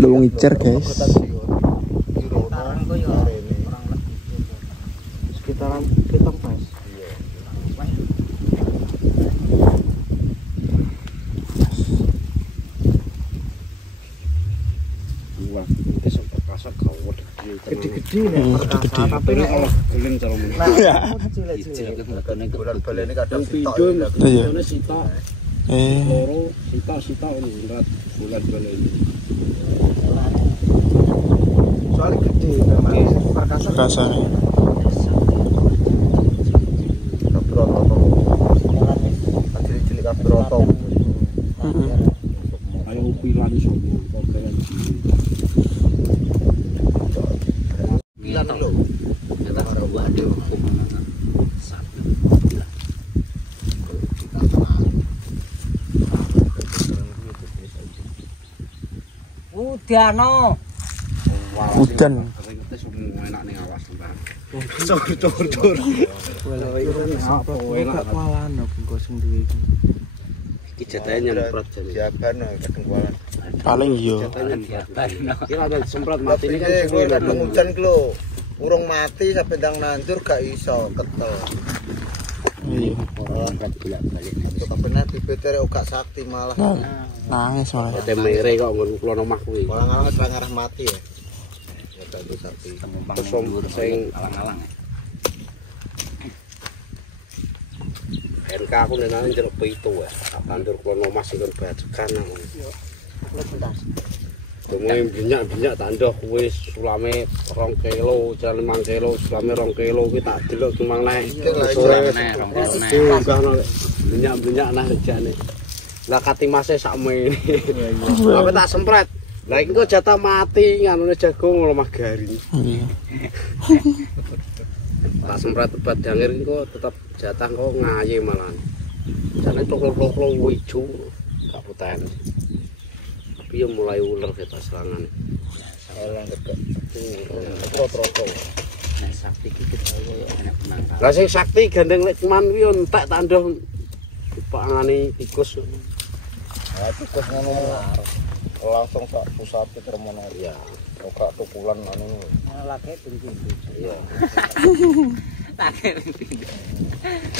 Lu ngicer guys. Sekitaran kita pas. Wah, itu sampai kasar kau gede-gede nih perkasa, tapi nek gelem cara mun. Nah, bulan-bulan ini kadang sita. Loro sita ini berat bulan-bulan ini. Soalnya gede memang perkasa. Kabroto. Cilik-cilik kabroto. Ayo upilan semua kopean. Pilan lho. Kita coba ada hukum mana. Udiano. Udan. Enak ning awas, Mbak. Cur. Apa enak kualan bungkus sing duwe iki. Iki jatahe nyemprot jaban kadang kualan. Paling iya. Iki ada semprot mati ini kan suwe kadang hujan ki lho. Urung mati sampe ndang nandur gak iso ketel. Iya. Ora bolak-balik. Tapi nek bibite gak sakti malah. Nangis malah. Temere kok nggon kula omah kuwi. Orang-orang ngarah mati ya. Ya tak sakti. Temumpang sing alang-alang. NK aku nang njeruk itu ya. Tandur kula omah sing bajekan nang. Dene binyak tanduh kuwi sulame 2 kilo, jalan 5 kilo, sulame 2 kilo kuwi tak delok cuma neh. Sore neh 2 kilo neh. Binyak nah rejane. Lah kating mase sakme. Apa tak sempret. Lah iki kok jatah mati nganune jagung lemah garing. Iya. Tak sempret obat dangir iki kok tetep jatah kok ngaye malah. Jane toklo-toklo ijo gak putahen. Tapi yo mulai uler kita serangan. Orang gede. Tro-tro. Nah sakti iki kita enak penangkal. Lah sing sakti gandeng lek cuman kuwi entek tanduh pangane tikus. Nah, tikus ngono langsung tak pusate termono ya. Ora tukulan anu. Lake tinggi. Iya. Lake tinggi.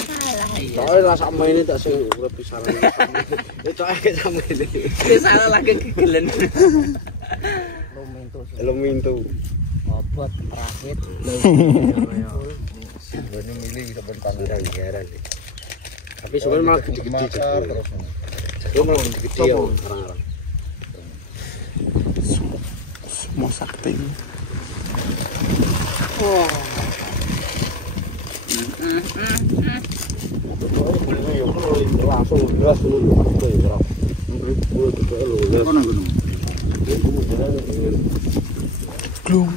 Alah iya. Soale sakme ini tak sing urip pisanan. Coke sakme ini. Wis salah lagi gegelen. Lumintu. Obot rakit. Ini milih sampean tanggaran. Tapi sebenarnya malah gede-gede terus. Itu malah gede ya orang-orang. Semua sakti. Wah. Langsung gas dulu. Glung.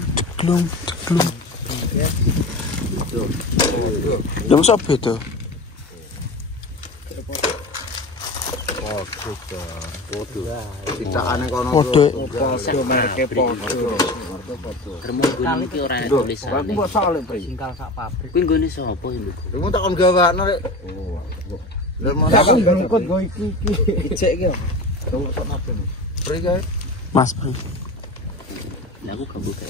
Jam sapa itu? Cicakane kono padha merke padha. Gremung kali iki ora ana tulisan. Aku mbok sale singkal sak pabrik. Kuwi nggone sapa iki lho? Lu tak kon gawakno rek. Lha aku ngikut go iki. Ijek iki. Tunggu tok nabe. Pri kae. Mas Pri. Lah aku gak buka.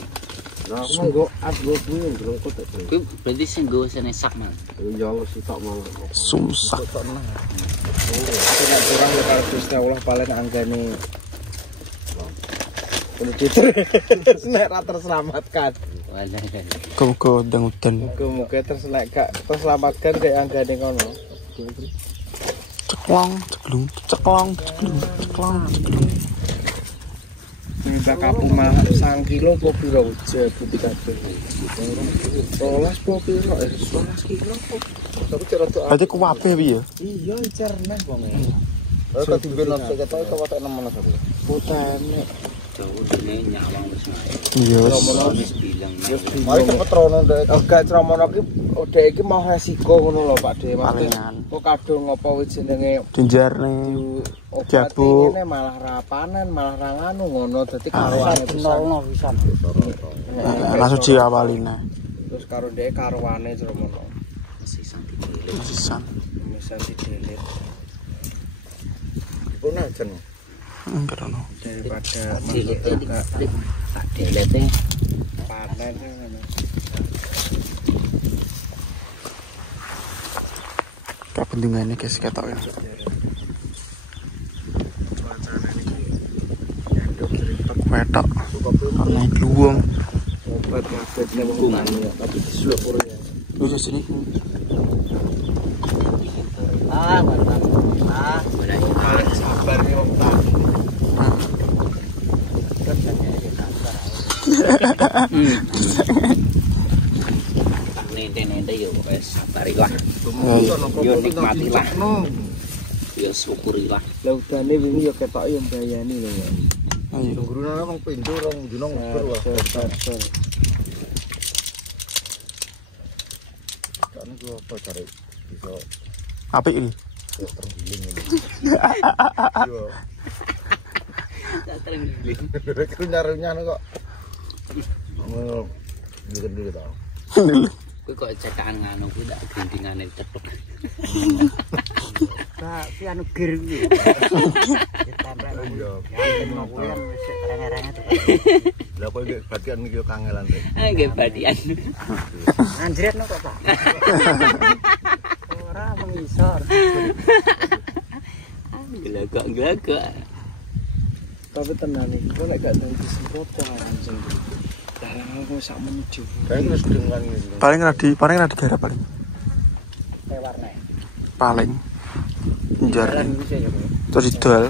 Lah aku nggo adgo kuwi ngrungkut tok. Kuwi berarti sing nggo sene sak man. Ya wis tok malah. Sumsak. Tidak kurang ya kalau Gusti Allah paling anggane nek ra terselamatkan. Muga udan. Muga terselamatkan kayak anggane kono. Ceklong. Minta kapung mah 1 kilo apa pira uje putih kabeh. 12 po pira 12 kilo. Tapi cerita Berarti kuwabe piye? Iya, cerneh wong e. Kok diben opo ketoke kok watek nemen aku. Putane jauh dene nyawang wis mae. Iya. Wis bilang. Mari cepet rono ndek. Gak Tramono ki dhek iki mau resiko ngono lho Pak De. Palingan. Kok kadung apa wis jenenge Dinjarne. Jabu. Ini malah ra panen, malah ra nganu ngono dadi karuane pisan. Langsung diawaline. Terus karo dhek karuane Tramono. Sisan didelit. Ibu najan. Enggak ono. Daripada Cilik masuk ke delete panen. Kepentingannya guys ketok ya. Wetok. Naik luwung. Obat kabeh lingkungan ya, tapi disuap ya. Terus sini. mantap Paling sabar nih wong tani. nente yo wes sabarilah yo nikmatilah yo syukurilah Lah udane wingi yo ketok yo mbayani lho ya. Ayo. Gurune wong pindho rong dino ngebur wae. Kan gua apa cari iso Apik iki. tergiling ini. Yo. tak terenggiling Kunyar-kunyar kok. Oh, dulu tau. kuwi kok cetakan nganu kuwi tak gendingane cetok Tapi anu gir iki. Ditempel Iya. yang mau kuwi wis rene-rene tuh. Lah kok iki batian iki yo kangelan to. nggih badian Anjret no kok, Pak. Ora mengisor. gelagak Tapi tenan iki kok nek gak dadi foto anjing. Darang aku sak menuju. Kayak wis dengan iki. Paling radi garap paling. Kayak warna. Paling. Njar. Jalan bisa ya, Pak. Terus didol.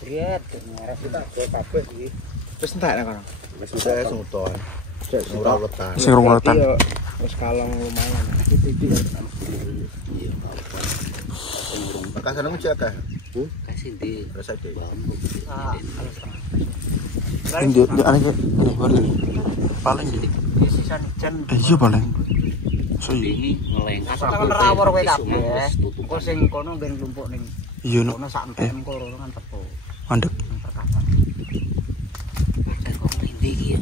Jret ngeres Kita ke kabeh iki. Wis entek nek kono. Wis entek suton. Cek ora wetan. Sing rong wetan. Wis kalong lumayan. Titik. Bekas ana cek akeh. kasih di Rasa deh. bambu Ah, halus tengah. Ini aneh ini paling. Paling. Di sisa jan. Iya paling. So ini ngeleng Asal kan rawor kowe kabeh. Kok sing kono ben klumpuk ning iya no. kono sak entek ning kono kan tepo. Mandek. Perkataan. kok ini iki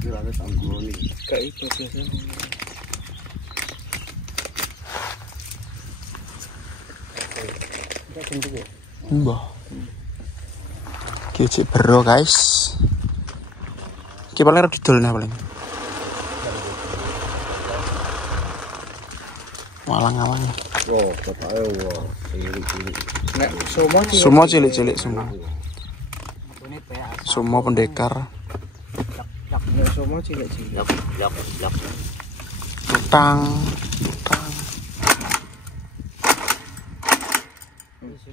Kira ada tanggul iki. Kayak itu biasanya. Kayak gendut ya. Mbah. Ki cek bero guys. Ki paling didol nah paling. Walang-alang. Wow, kotake wow. Cilik-cilik. Nek Semua cilik-cilik semua. Ini beak. Semua pendekar. ya semua cilik-cilik. blok Utang.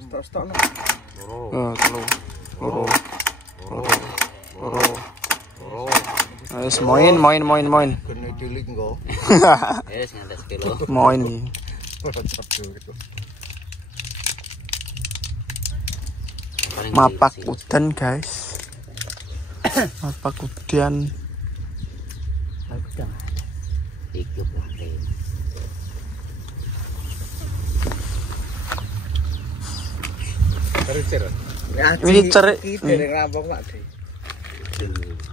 Stok-stok no. Telu. Loro. Wis main. Kene cilik engko. wes ngantes kilo Main iki. Mapak udan guys. Mapak udan. ikut lah Terus Wicer. iki dereng rampung Pak De.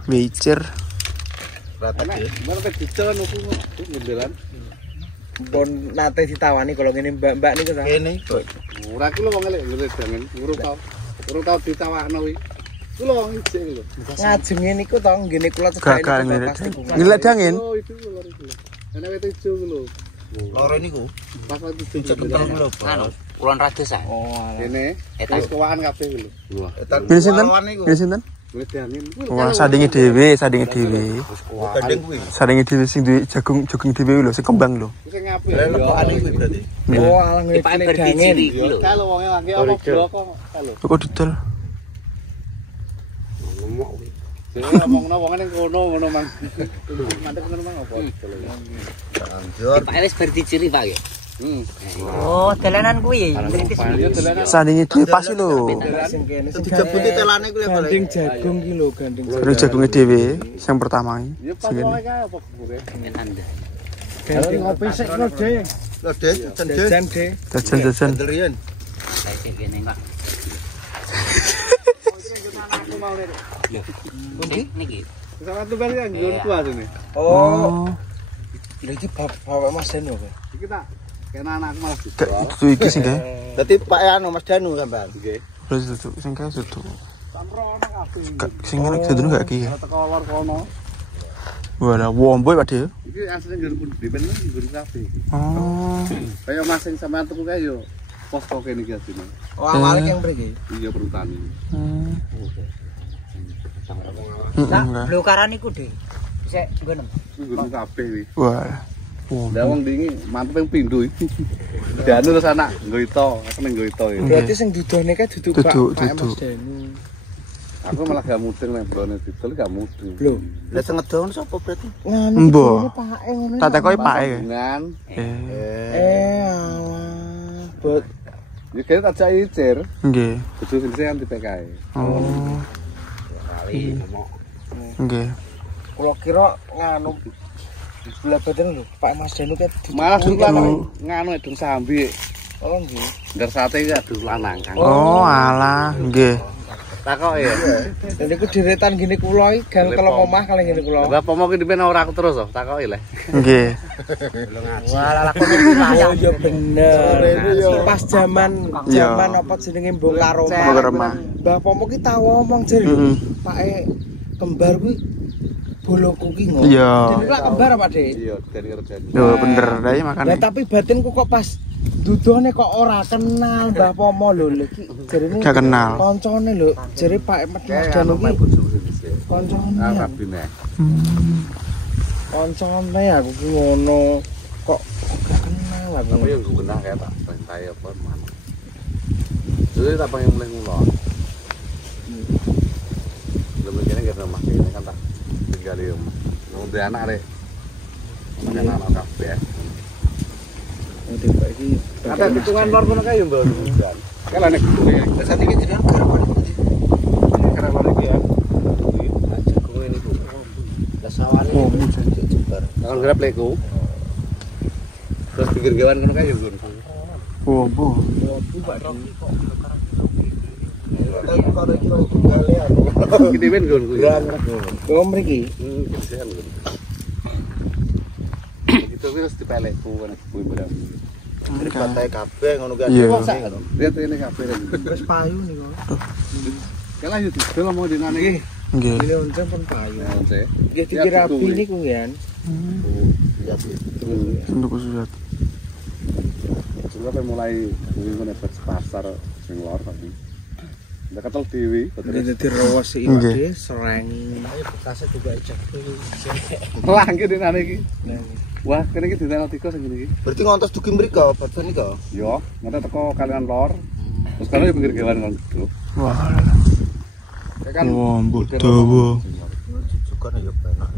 Wicer. Rata De. Mereka dijalan aku ngebelan. Pun nate ditawani kalau ngene mbak-mbak niku ta. Kene. Ora ku lho wong elek ngene jangan urung tau ditawakno kuwi. Ku lho ijek lho. Ngajenge niku to ngene kula Gagal ngene. Ngilek dangin. Oh itu lho lho. Ana wete ijo ku lho. Loro niku. Pas waktu ijo Ceketan lho. anu kulon ratus ah. Oh, alah. Kene wis kewakan kabeh ku lho. Wah, Ini sinten? Ini sinten? ngene dangin. Wah, sandinge dhewe. Gandeng kuwi. Sandinge dhewe sing duwe jagung dhewe lho, sing kembang lho. Sing apik. Lah lekokane kuwi berarti. Oh, alah ngene dangin. Yo kalau wonge lagi apa blok kok kalau. Kok didol? Ngomong kuwi. Dene ngomongno wong ning kono ngono Mang. Mandek ngono Mang apa? Anjur. Pak Elis bar diciri Pak ya. Oh, dalanan kuwi. Sandinge dhewe pas lho. Sing kene sing dijebuti telane kuwi gandeng jagung ki lho, gandeng. Terus jagunge dhewe sing pertama iki. Ya pas wae kae apa kubure. Anda. Gandeng ngopi sik lho, De. Lho, De, jajan De. Jajan. Genderian. Saya sik kene Pak. Niki. Sama tuh balik yang gue tua sini. Oh. Lagi bapak Mas Danu kok. Kita kena anak malah Itu iki sing gawe. Dadi Pak anu Mas Danu sampean. Nggih. Terus itu sing kae situ. Samro ana kabeh. Sing ngene situ enggak ki ya. Teko lor kono. Wala wombo Pak De. Iki asline nggon pun dipen nggon kabeh. Oh. Kaya Mas sing sampean tuku kae yo posko kene iki asline. Oh, awalnya yang mriki. Iya perhutani. Nah, blokaran iku, Dik. Sik nggon. Nggon kabeh iki. Wah. Lah wong dingi mantep yang pindho iki. Danu terus anak nggo ito, aku ning nggo ito iki. Berarti sing dudone kae dudu Pak Duduk. Mas Danu. Aku malah gak mudeng nek brone didol gak mudeng. Lho, Lah sing ngedon sapa berarti? nganu Mbok. dudone pake ngono. Tak tekoki pake. Dengan Alah. Bot ya kene tak jai icir. Nggih. Bojo sing sing dipekae. Oh. Kali ngomong. Nggih. kula kira nganu sebelah badan lho, Pak Mas Danu kae Malah dulu lanang nganu edung sambi. Oh nggih. Ndar sate iki adus lanang. Oh, alah, nggih. Takok ya. Dan iku deretan gini kula iki gang kalau omah kali ngene kula. Lah pomo ki dipen ora aku terus to, takoki le. Nggih. Wah, lakon iki layak. Ya bener. Pas zaman apa jenenge bongkar omah. Bongkar omah. Mbah Pomo ki tau ngomong jare pake kembar kuwi boloku ki ngono. Iya. Jadi lak kembar apa, Dik? Iya, dari kerjaan. Yo bener dai Lah makane. tapi batinku kok pas dudone kok ora kenal Mbah Pomo lho iki jarene Gak kenal. koncone lho jare Pak Mas Danu ki koncone Rabine. koncone aku ki ngono kok gak kenal aku Tapi yang gue benar kayak tak perintah apa mana. Jadi tak pengen mulai ngulon. Belum kira kita rumah ini kan tak tinggal di rumah. Ngomong anak deh. Ngomong anak kafe. Udah Pak iki Ada hitungan lor kono kae yo mbok. Kalau nek saat iki jenengan garapan iki. karena lor iki ya. Jagung ini Bu. Lah sawane jebar. Kalau grab leku. Terus pikir gawan kono kae yo nggon. Wombo. Gede ben nggon kuwi. Yo mriki. Kesian nggon. Itu wis dipelekku kan kuwi barang. Pantai kabeh ngono ki. Iya. Lihat ini kabeh. Wis payu niku. Kalah yo didol mau dinane iki. Nggih. Ini oncen pun payu. Ya, Once. Nggih dikirapi niku nggih. Untuk khusus. Juga pengen mulai ngene pasar sing lor tapi. Ndak ketel dewi, Nggih dadi rawas iki Nggih. sereng. Bekasnya juga jagung. Lah iki dinane iki. Wah, kene iki dinane tikus sing ngene iki. Berarti ngontos dugi mriko, badan iki. Yo, nganti teko kalian lor. Terus kalau pinggir gawan kon dulu. Wah. Kan Wombo dawa. Juga ya penak.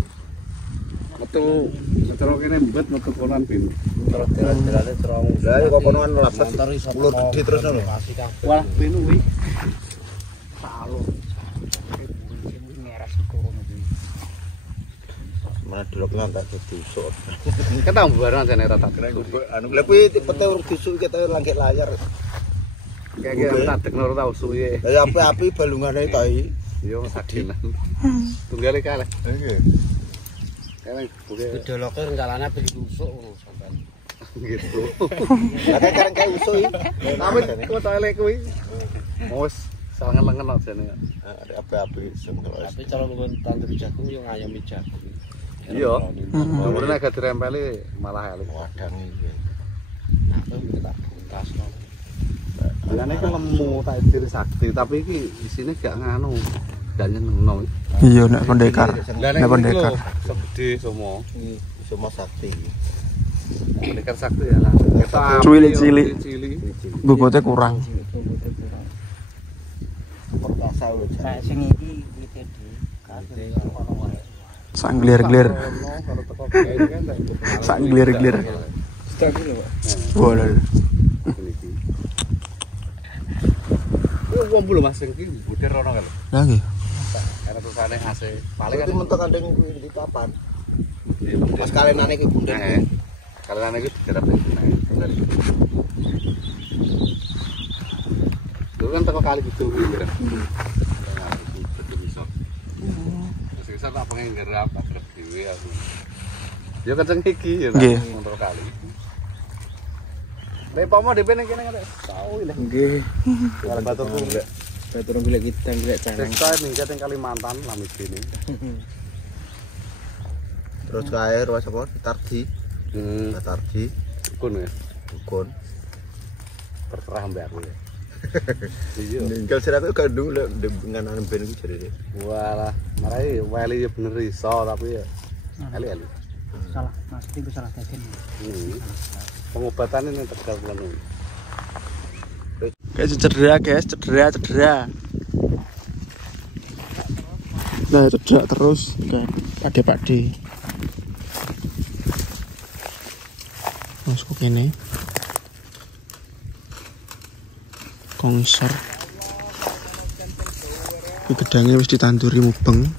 metu metro kene mbet metu konan pin. Terus jalan-jalannya terong. Lah ya kok kono kan lapet. Motor iso Ulur gede terus lho. Kasih kabeh. Wah, pin kuwi. Salo. Ngeres kurung iki. Mana delok ngantek ditusuk. Ketang bareng jane rata kene. Anu lha kuwi tipete urung disuk kete langkek layar. Kayak tak tekno tau suwe. Lah ya api-api balungane to iki. Yo sadenan. Tunggale kae. Nggih. Kene buke Doloke rencanane apa ditusuk ngono sampean. gitu. Lah kan kae usuk iki. Tapi kok tele kuwi. Wes sangen-lengen kok jane. Ada api-api sembel. Tapi cara nunggu tandur jagung yo ngayomi jagung. Iya. Umurnya agak dirempeli malah elik. Wadang iki. Nah, itu tak bungkas lho. Bilane kan lemu tak diri sakti, tapi iki isine gak nganu. Gak nyenengno. Iya nek pendekar. Nek pendekar. Segede semua. Iki semua sakti. Pendekar sakti ya lah. Kita Cilik-cilik. cilik. Bobotnya kurang. Perkasa lho. Kayak sing iki wite di kate ono wae. Sak glir-glir. Kalau teko kayak ini kan Sak glir-glir. Sudah iki lho, Pak. Boleh. iki. Wong belum masing iki butir ono kan. Lah nggih. Karena tulisane AC. Paling Berarti kan mentok kandeng kuwi di papan. Pas kalenane iki bundar. kalian itu digarap dari dulu kan teko kali gitu gitu. Bisa tak pengen garap garap dhewe aku. Ya kenceng iki ya untuk kali. Nek pomo dhewe ning kene kan tau lho. Nggih. Baturku. Turun golek kita golek celeng. Desa minggat ing Kalimantan lamis ini. Terus kae ruas apa? Tarji. Tarji. Dukun ya. Dukun. Terserah mbak aku ya. Iya. Ninggal sira kok gandung lek nganan ben iki jarene. Walah, marai wali ya bener iso tapi ya. Ali. Salah, Mas, itu salah bagian. Pengobatan ini Tegal kan. Guys, cedera guys, cedera. Nah, cedera terus kayak pade-pade. Mas kok kene. Kongsor. Iki gedangnya wis ditanduri mubeng.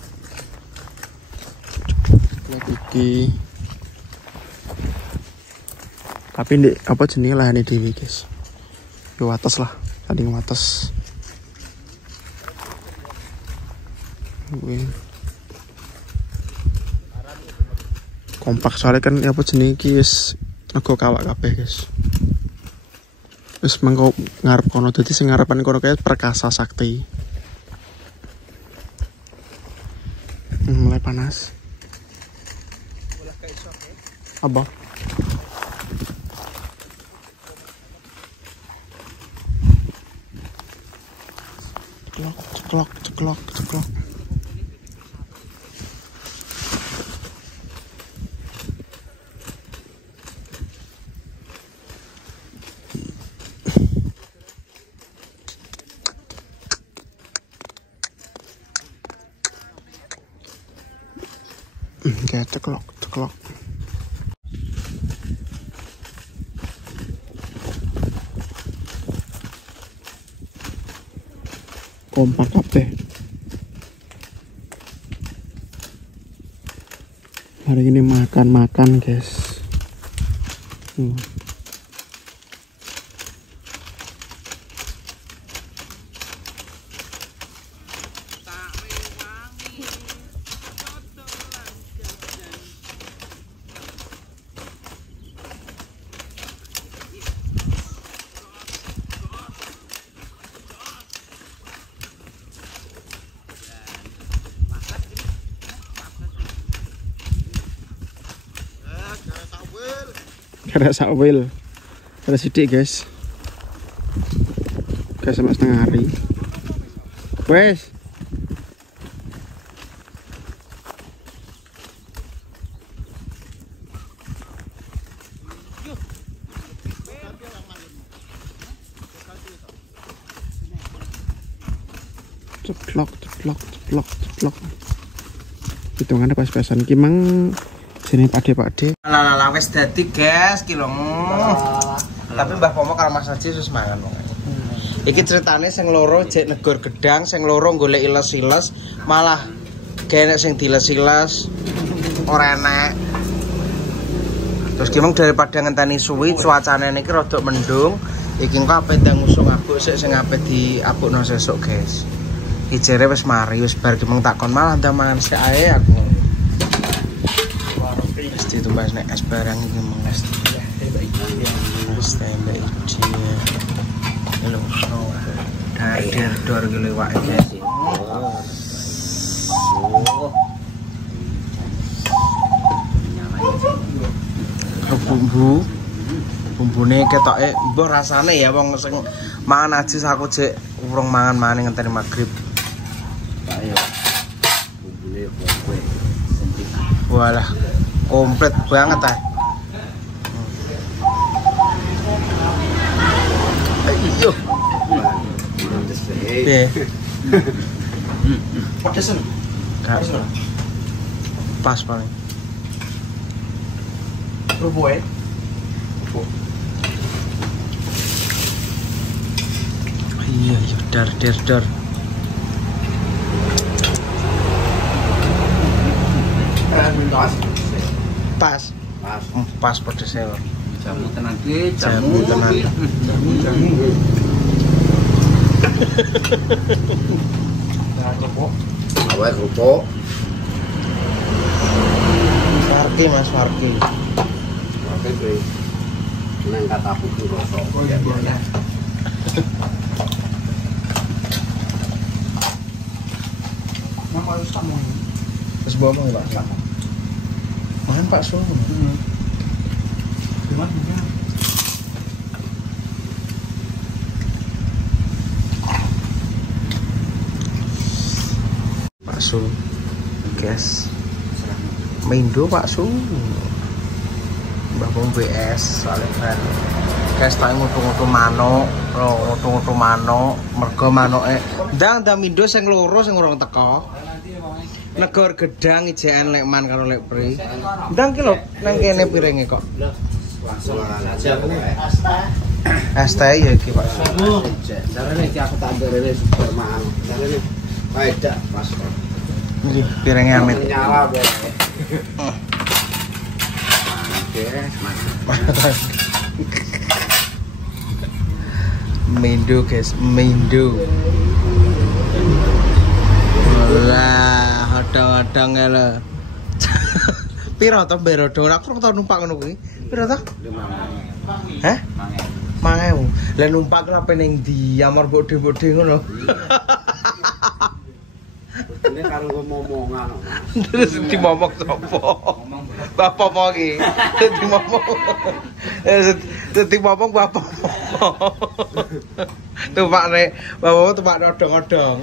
Iki. Tapi ndek apa jenenge lahane dhewe, guys. Yo wates lah, tadi wates. Kompak soalnya kan apa jenenge iki wis nego kawak kabeh, guys. Wis mengko ngarep kono dadi sing ngarepan kono kae Perkasa Sakti. Mulai panas. Apa? Ceklok. Kayak ceklok. Kompak kabeh. Hari ini makan guys. Karena sakwil, ada sidik guys, sampai setengah hari. Wes, ceplok. Hitungannya pas-pasan kimang. Sini pade. Lah wis dadi guys ki lho. Tapi Mbah Pomo karo Mas Haji wis mangan wong. Iki ceritane sing loro jek negor gedang, sing loro golek iles-iles, malah genek sing diles-iles ora enak. Terus ki mung daripada ngenteni suwi cuacane niki rada mendung, iki engko ape ndang ngusung abuk sik sing ape diabukno sesuk guys. Ijere wis mari wis bar ki mung takon malah ndang mangan sik ae aku. Itu bahas naik es barang ini mengas es tempe iji lo dari dor gile wak sih bumbune ketoke mbah rasane ya wong sing mangan ajis aku jek urung mangan ngenteni magrib. Ayo bumbune kowe walah komplit banget ah. Iyo. Pedesan. Pas paling. Ruboe. Iya, dar. Pas pedesnya Jamu tenan. Awak kerupuk. Farki Mas Farki. Oke, Bre. Nang kata buku rasa. Oh iya. Terus bawa mau Pak. Makan Pak Su. Pak Su. Guys. Mindo Pak Su. Mbah Pom BS soalnya kan. Guys, tak ngutu-ngutu manuk, ngutu-ngutu manuk, mergo manuke ndang mindo sing loro sing urung teko. Negor gedang ijekan lekman karo lek pri. Ndang ki lho nang kene piringe kok. Langsung aja Es teh ya iki Pak. carane iki aku tak rene super mahal. Carane beda pas. Iki piringe amit. Nyala be. Oke, Mindo guys, Mindo. Wah, hadang-hadang lho. Piro to berodo? Ora kurang tau numpak ngono kuwi. Piro to? 5.000. Hah? 5.000. Lah numpak kenapa ning ndi? Amar bodhe-bodhe ngono. ini karo ngomongan. Terus dimomong sapa? Bapak mau iki. Dimomong. Dimomong bapak. Tumpakne, bapak tumpakne odong-odong.